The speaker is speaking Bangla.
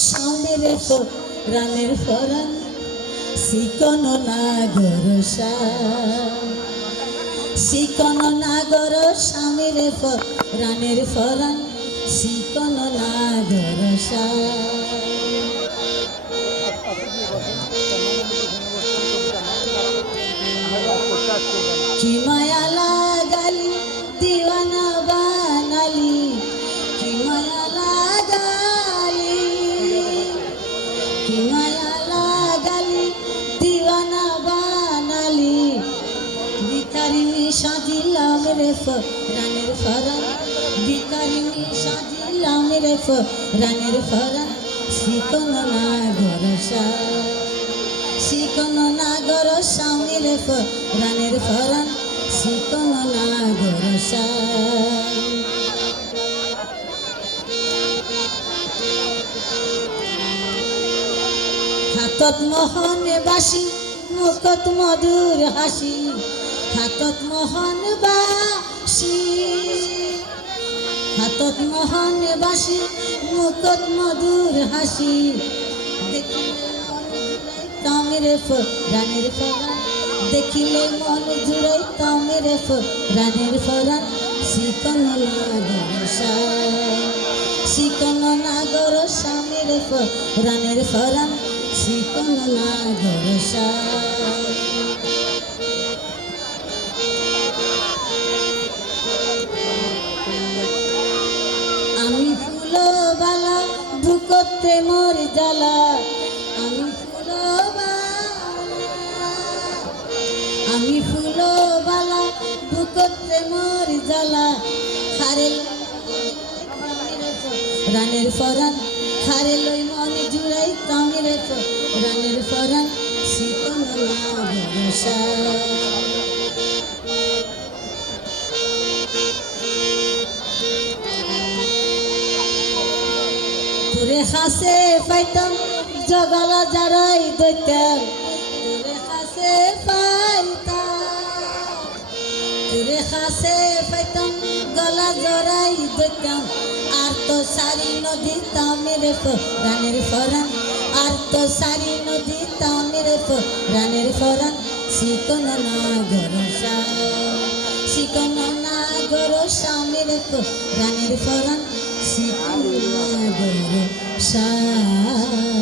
সামনের রানের ফরান শিকন নাগর শিকন নাগর স্বামীর রানের ফরান শিকন নাগর কি মায়া সাজিলাম রে রানের ফরান ভিকারিনী সাজিলাম রে রানের ফরান শিকন নাগর শিকন নাগর স্বামীর রানের ফরান শিকন নাগর হাতত মোহন বাসি, মুখত মধুর হাসি। হাতত মোহন বাসি, হাতত মোহন বাসি মুখত মধুর হাসি। দেখিলে তামের রানের ফরান। দেখিলে মন জুড়াই তামের রানের ফরান। শিকন নাগর শিকন নাগর স্বামীর রানের ফরান। শিকন নাগর আমি বুকতে মোর জ্বালা, আমি আমি ফুলবালা বুকতে মোর জ্বালা, হারে রানের ফরান, হারে লই মনে জুড়াই তামের রানের ফরান তোরে হাসে পাইতাম, জগালা যারাই দইতাম তোরে হাসে পাইতাম তোরে হাসে পাইতাম, গলা জড়াই দইতাম আর তো সারি নদী তামের রানের ফরান। আর তো সারি নদী তামের রানের ফরান। শিকন নাগর শিকন নাগর স্বামীর রানের ফরান। শিকন নাগর 山。